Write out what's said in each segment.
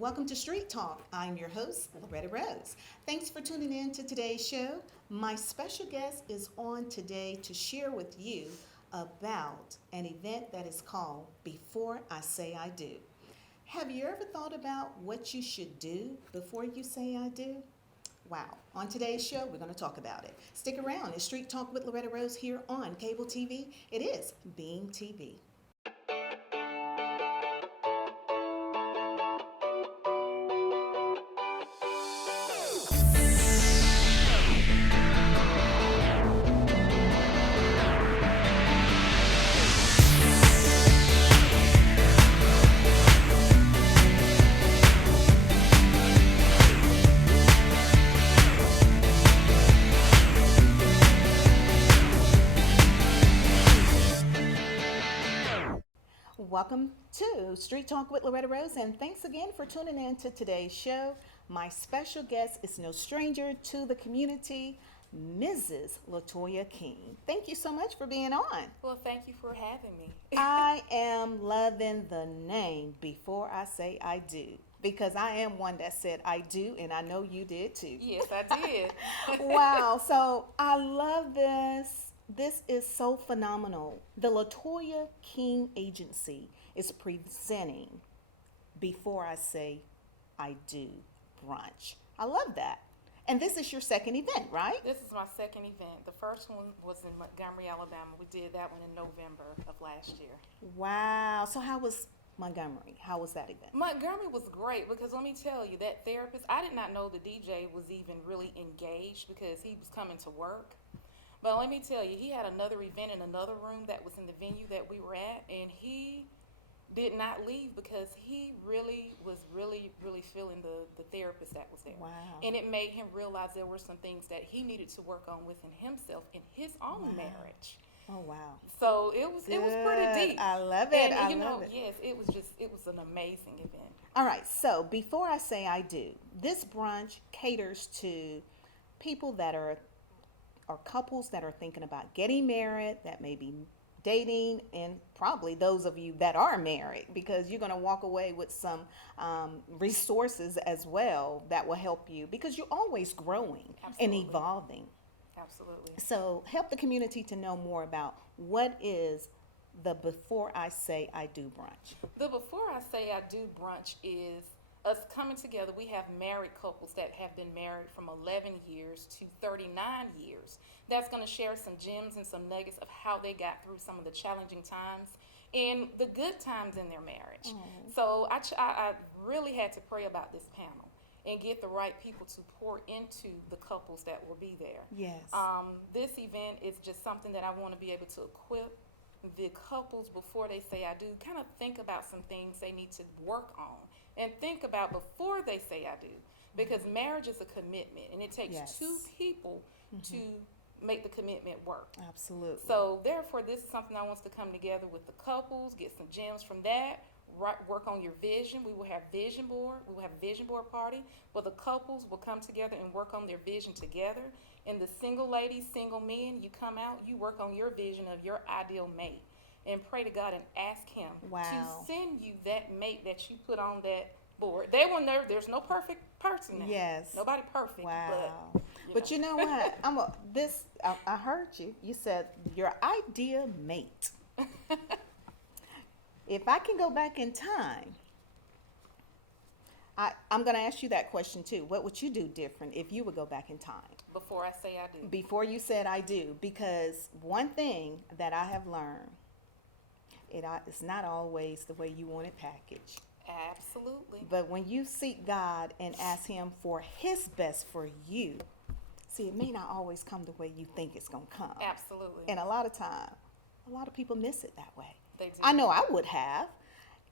Welcome to Street Talk. I'm your host, Loretta Rose. Thanks for tuning in to today's show. My special guest is on today to share with you about an event that is called Before I Say I Do. Have you ever thought about what you should do before you say I do? Wow. On today's show, we're going to talk about it. Stick around. It's Street Talk with Loretta Rose here on cable TV. It is Being TV. Welcome to Street Talk with Loretta Rose, and thanks again for tuning in to today's show. My special guest is no stranger to the community, Mrs. Latoya King. Thank you so much for being on. Well, thank you for having me. I am loving the name Before I Say I Do, because I am one that said I do, and I know you did too. Yes, I did. Wow, so I love this. This is so phenomenal. The Latoya King Agency is presenting Before I Say I Do brunch. I love that. And this is your second event, right? This is my second event. The first one was in Montgomery, Alabama. We did that one in November of last year. Wow. So how was Montgomery? How was that event? Montgomery was great because let me tell you, that therapist, I did not know the DJ was even really engaged because he was coming to work. But let me tell you, he had another event in another room that was in the venue that we were at, and he did not leave because he really was really feeling the therapist that was there. Wow. And it made him realize there were some things that he needed to work on within himself in his own marriage. Oh, wow. So it was pretty deep. I love it. And I you know, love it. yes, it was an amazing event. All right. So Before I Say I Do, this brunch caters to people that are couples that are thinking about getting married, that may be dating, and probably those of you that are married, because you're going to walk away with some resources as well that will help you, because you're always growing and Absolutely. evolving. Absolutely. So help the community to know more about what is the Before I Say I Do brunch. The Before I Say I Do brunch is us coming together. We have married couples that have been married from 11 years to 39 years. That's going to share some gems and some nuggets of how they got through some of the challenging times and the good times in their marriage. So I really had to pray about this panel and get the right people to pour into the couples that will be there. Yes. This event is just something that I want to be able to equip the couples before they say I do, kind of think about some things they need to work on and think about before they say I do, because marriage is a commitment and it takes Yes. two people to make the commitment work. Absolutely. So therefore, this is something I want us to come together with the couples, get some gems from that, work on your vision. We will have vision board. We will have a vision board party where the couples will come together and work on their vision together. And the single ladies, single men, you come out, you work on your vision of your ideal mate and pray to God and ask him Wow. to send you that mate that you put on that board. They will never, there's no perfect person now. Yes. Nobody perfect. Wow. But You know what? I heard you. You said your ideal mate. If I can go back in time, I'm going to ask you that question too. What would you do different if you would go back in time? before I say I do. Before you said I do, because one thing that I have learned, it's not always the way you want it packaged. Absolutely. But when you seek God and ask him for his best for you, see, it may not always come the way you think it's going to come. Absolutely. And a lot of people miss it that way. They do. I know I would have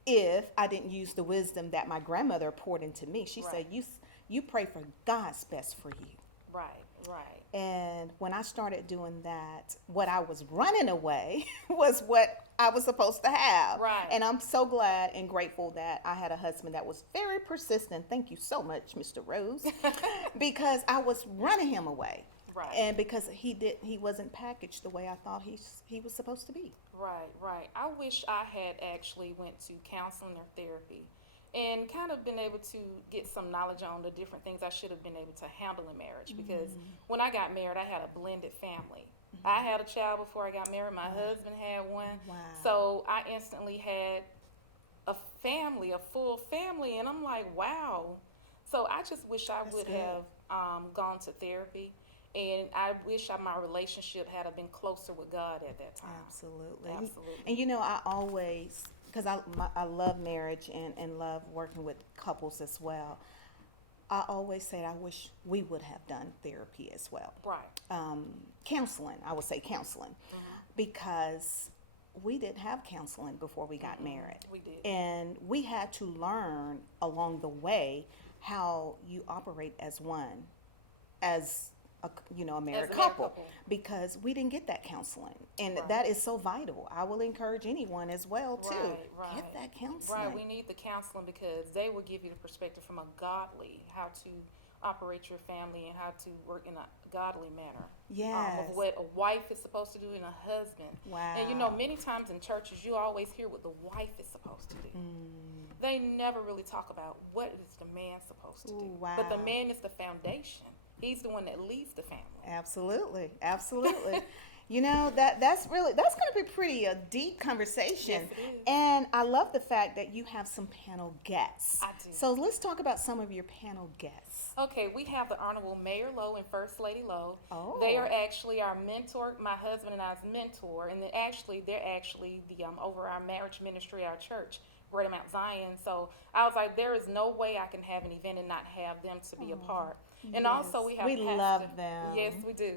if I didn't use the wisdom that my grandmother poured into me. She Right. said, you pray for God's best for you. Right. And when I started doing that, what I was running away was what I was supposed to have. Right. And I'm so glad and grateful that I had a husband that was very persistent. Thank you so much, Mr. Rose, because I was running him away. Right. And because he wasn't packaged the way I thought he was supposed to be. Right. I wish I had actually went to counseling or therapy and kind of been able to get some knowledge on the different things I should have been able to handle in marriage. Because when I got married, I had a blended family. I had a child before I got married. My husband had one. Wow. So I instantly had a family, a full family, and I'm like, wow. So I just wish I That's would good. have gone to therapy, and I wish my relationship had have been closer with God at that time. Absolutely. Absolutely. And I always, because I love marriage and love working with couples as well. I always say I wish we would have done therapy as well. Right. Counseling, I would say counseling, because we didn't have counseling before we got married. We did. And we had to learn along the way how you operate as one, as a married couple, because we didn't get that counseling, and Right. that is so vital. I will encourage anyone as well too, Right. get that counseling. Right, we need the counseling because they will give you the perspective from a godly, how to operate your family and how to work in a godly manner. Yes. Of what a wife is supposed to do and a husband. Wow. And many times in churches, you always hear what the wife is supposed to do. They never really talk about what is the man supposed to do. Ooh, wow. But the man is the foundation. He's the one that leads the family. Absolutely, absolutely. That's going to be pretty a deep conversation. Yes, it is. And I love the fact that you have some panel guests. I do. So let's talk about some of your panel guests. Okay, we have the Honorable Mayor Lowe and First Lady Lowe. Oh. They are actually our mentor, my husband and I's mentor, and they're actually the over our marriage ministry, our church, Greater Mount Zion. So I was like, there is no way I can have an event and not have them to be a part. And also we have We Pastor, love them. Yes, we do.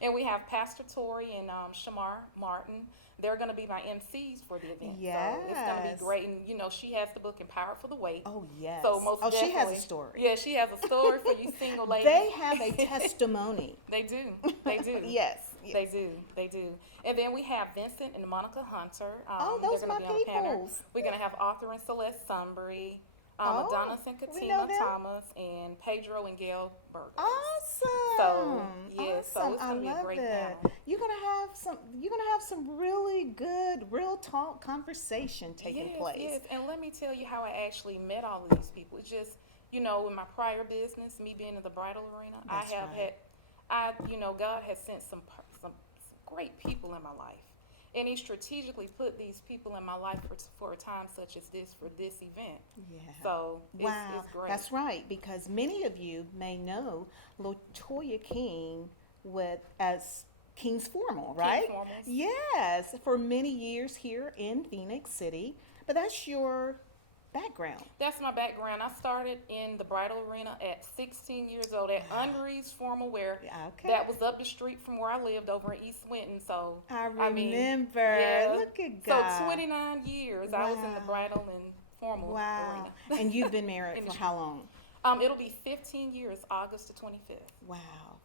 And we have Pastor Tori and Shamar Martin. They're going to be my MCs for the event. So it's going to Yes. be great. And, she has the book Empowered for the Wait. Oh, yes. So most she has a definitely- story. Yeah, she has a story for you single ladies. They have a testimony. They do. They do. Yes. They do. They do. And then we have Vincent and Monica Hunter. Oh, those they're are gonna my be on panel. peoples. We're going to have Arthur and Celeste Sunbury, Oh, Adonis and we know Katina them. Thomas, and Pedro and Gail Burgos. Awesome. So, yeah, so awesome. it's gonna I be a love great it. panel. You're gonna have some really good real talk conversation taking place. Yes, and let me tell you how I actually met all of these people. It's just, in my prior business, me being in the bridal arena, That's I have right. God has sent some great people in my life. And he strategically put these people in my life for a time such as this, for this event. Yeah. So Wow, it's great. that's right, because many of you may know Latoya King as King's Formal, right? Formals. Yes, for many years here in Phoenix City. But that's your background. That's my background. I started in the bridal arena at 16 years old at Unre's Formal Wear. Yeah, okay. That was up the street from where I lived over in East Winton. So I mean, remember. yeah. Look at God. So 29 years I was in the Wow. bridal and formal Wow. arena. And you've been married for Industry. how long? It'll be 15 years, August the 25th. Wow,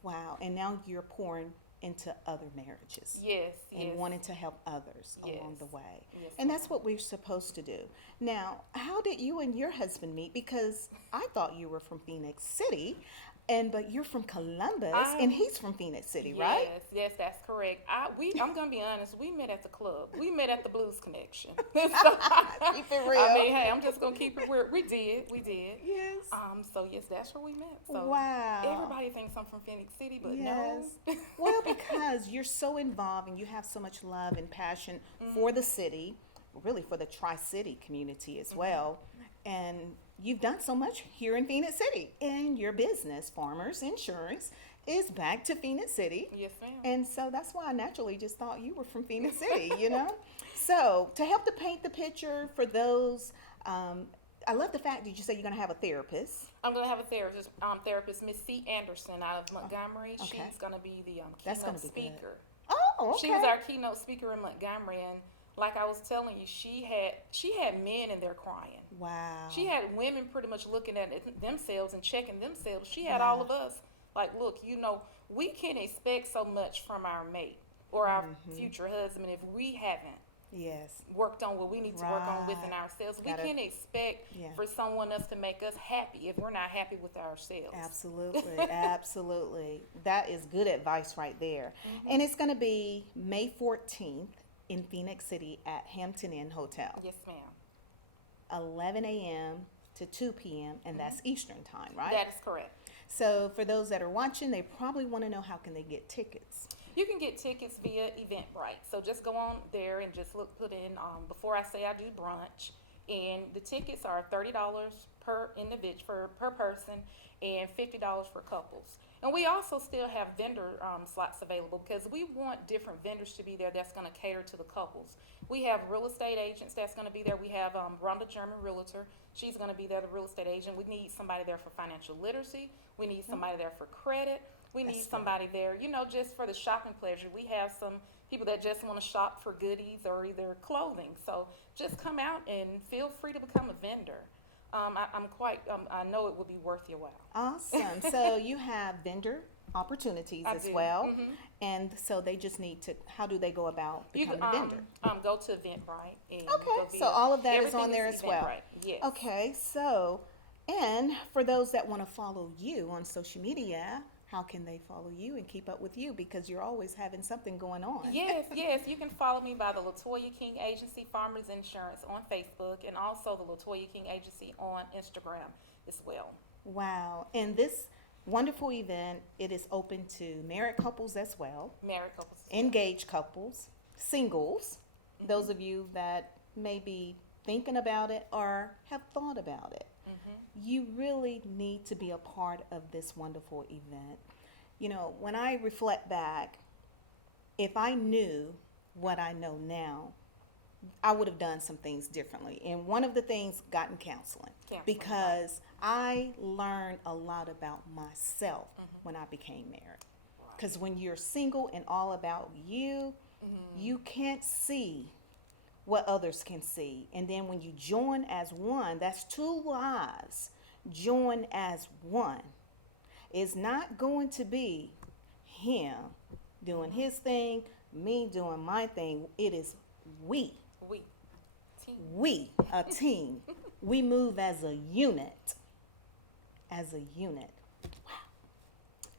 wow. And now you're pouring into other marriages. Yes, And yes. wanting to help others along Yes. the way. Yes, And that's what we're supposed to do. Now, how did you and your husband meet? Because I thought you were from Phoenix City, but you're from Columbus, and he's from Phoenix City, right? Yes, that's correct. I'm gonna be honest. We met at the club. We met at the Blues Connection. Keep it real. I mean, hey, I'm just gonna keep it real. We did. Yes. So yes, that's where we met. So Wow. everybody thinks I'm from Phoenix City, but Yes. no. Well, because you're so involved and you have so much love and passion for the city, really for the Tri-City community as well. And you've done so much here in Phoenix City. And your business, Farmers Insurance, is back to Phoenix City. Yes, ma'am. And so that's why I naturally just thought you were from Phoenix City. So to help to paint the picture for those, I love the fact that you say you're going to have a therapist. I'm gonna have a therapist, Miss C. Anderson out of Montgomery. Okay. She's gonna be the That's gonna keynote be good. speaker. Oh, okay. She was our keynote speaker in Montgomery, and like I was telling you, she had men in there crying. Wow. She had women pretty much looking at themselves and checking themselves. She had all of us like, look, we can't expect so much from our mate or our future husband if we haven't Yes. worked on what we need to work on within Right. ourselves. Gotta- we can't expect Yeah. for someone else to make us happy if we're not happy with ourselves. Absolutely, absolutely. That is good advice right there. And it's going to be May 14th in Phoenix City at Hampton Inn Hotel. Yes, ma'am. 11 a.m. to 2 p.m., and that's Eastern time, right? That is correct. So for those that are watching, they probably want to know, how can they get tickets? You can get tickets via Eventbrite. So just go on there and just put in Before I Say I Do Brunch, and the tickets are $30 per individual per person, and $50 for couples. And we also still have vendor slots available, because we want different vendors to be there that's going to cater to the couples. We have real estate agents that's going to be there. We have Rhonda German Realtor. She's going to be there, the real estate agent. We need somebody there for financial literacy. We need somebody there for credit. We need somebody there, just for the shopping pleasure. We have some people that just want to shop for goodies or either clothing. So just come out and feel free to become a vendor. I know it will be worth your while. Awesome. So you have vendor opportunities as well. And so they just need to, how do they go about becoming a vendor? Go to Eventbrite. And Okay, so all of that is on everything there as well. Eventbrite, yes. Okay, so, and for those that want to follow you on social media, how can they follow you and keep up with you? Because you're always having something going on. Yes. You can follow me by the Latoya King Agency Farmers Insurance on Facebook, and also the Latoya King Agency on Instagram as well. Wow. And this wonderful event, it is open to married couples as well, Married couples. engaged couples, singles, those of you that may be thinking about it or have thought about it. You really need to be a part of this wonderful event. When I reflect back, if I knew what I know now, I would have done some things differently. And one of the things, gotten counseling, because I learned a lot about myself when I became married. Because when you're single and all about you, you can't see what others can see. And then when you join as one, that's two lives join as one. It's not going to be him doing his thing, me doing my thing. It is we. Team. We, a team. We move as a unit. As a unit.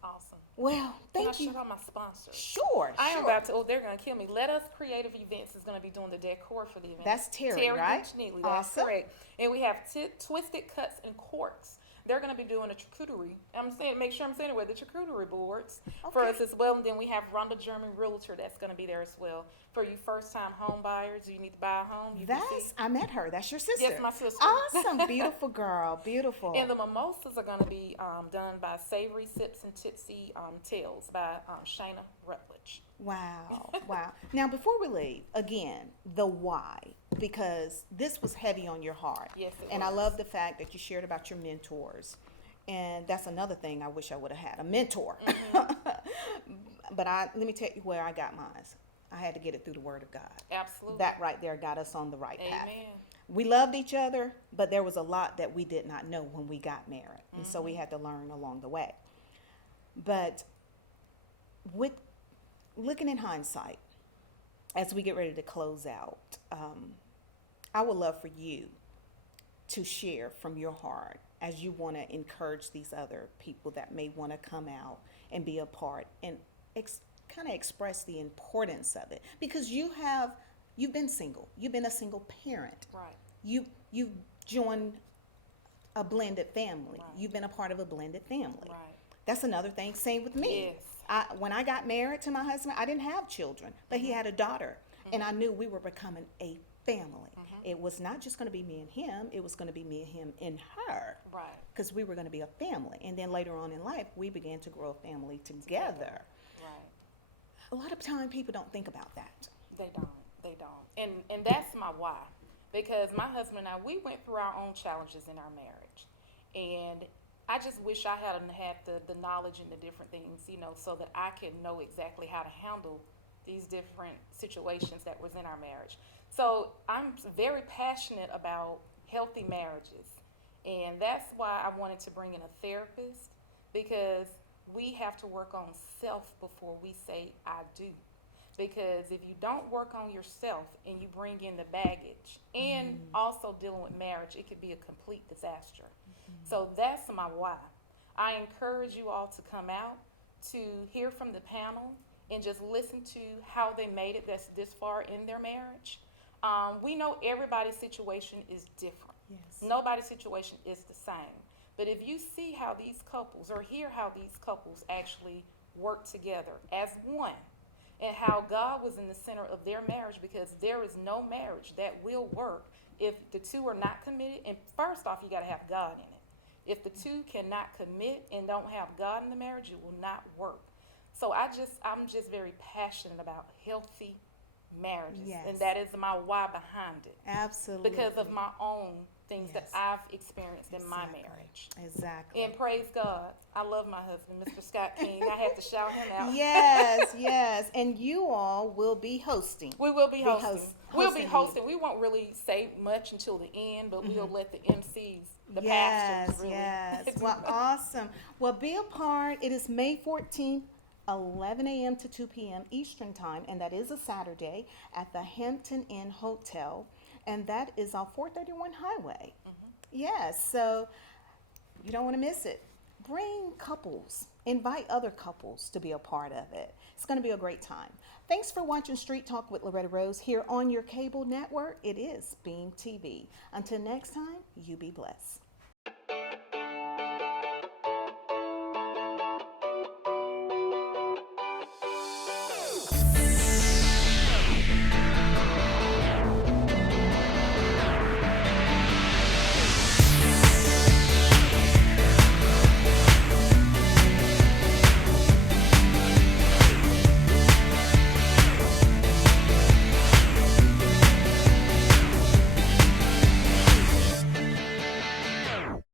Awesome. Well, thank Can I you. shout out my sponsors? Sure. I am about to. They're going to kill me. Let Us Creative Events is going to be doing the decor for the event. That's Terry, right? Gooch-Neely, that's Awesome. correct. And we have Twisted Cuts and Corks. They're going to be doing a charcuterie. Make sure I'm saying it well, the charcuterie boards for Okay. us as well. And then we have Rhonda German Realtor that's going to be there as well. For you first-time home buyers, you need to buy a home. You can see. I met her. That's your sister. Yes, my sister. Awesome. Beautiful girl. Beautiful. And the mimosas are going to be done by Savory Sips and Tipsy Tales by Shayna Rutledge. Wow. Wow. Now, before we leave, again, the why, because this was heavy on your heart. Yes, it And I was. love the fact that you shared about your mentors. And that's another thing I wish I would have had, a mentor. But let me tell you where I got mine. I had to get it through the Word of God. Absolutely. That right there got us on the right path. Amen. We loved each other, but there was a lot that we did not know when we got married. And so we had to learn along the way. But with looking in hindsight, as we get ready to close out, I would love for you to share from your heart as you want to encourage these other people that may want to come out and be a part and kind of express the importance of it, because you've been single, you've been a single parent, Right. you've joined a blended family, Right. you've been a part of a blended family. Right. That's another thing. Same with me. Yes. When I got married to my husband, I didn't have children, but he had a daughter, and I knew we were becoming a family. It was not just going to be me and him, it was going to be me and him and her, Right. because we were going to be a family. And then later on in life, we began to grow a family together. Right. A lot of time people don't think about that. They don't. And that's my why. Because my husband and I, we went through our own challenges in our marriage. And I just wish I had the knowledge and the different things, so that I can know exactly how to handle these different situations that was in our marriage. So I'm very passionate about healthy marriages. And that's why I wanted to bring in a therapist, because we have to work on self before we say I do. Because if you don't work on yourself and you bring in the baggage and also dealing with marriage, it could be a complete disaster. So that's my why. I encourage you all to come out to hear from the panel and just listen to how they made it this far in their marriage. We know everybody's situation is different. Yes. Nobody's situation is the same. But if you see how these couples or hear how these couples actually work together as one, and how God was in the center of their marriage, because there is no marriage that will work if the two are not committed. And first off, you got to have God in it. If the two cannot commit and don't have God in the marriage, it will not work. So I'm just very passionate about healthy marriages. Yes. And that is my why behind it. Absolutely. Because of my own things Yes. that I've experienced in my Exactly. marriage. Exactly. And praise God, I love my husband, Mr. Scott King. I had to shout him out. Yes, yes. And you all will be hosting. We will be hosting. We'll be hosting hosting. We won't really say much until the end, but we'll let the MCs, the Yes, pastors, really. yes. do Well, that. awesome. Well, be a part. It is May 14th, 11 a.m. to 2 p.m. Eastern Time, and that is a Saturday at the Hampton Inn Hotel, and that is on 431 Highway. Yes, so you don't want to miss it. Bring couples, invite other couples to be a part of it. It's going to be a great time. Thanks for watching Street Talk with Loretta Rose here on your cable network. It is Beam TV. Until next time, you be blessed.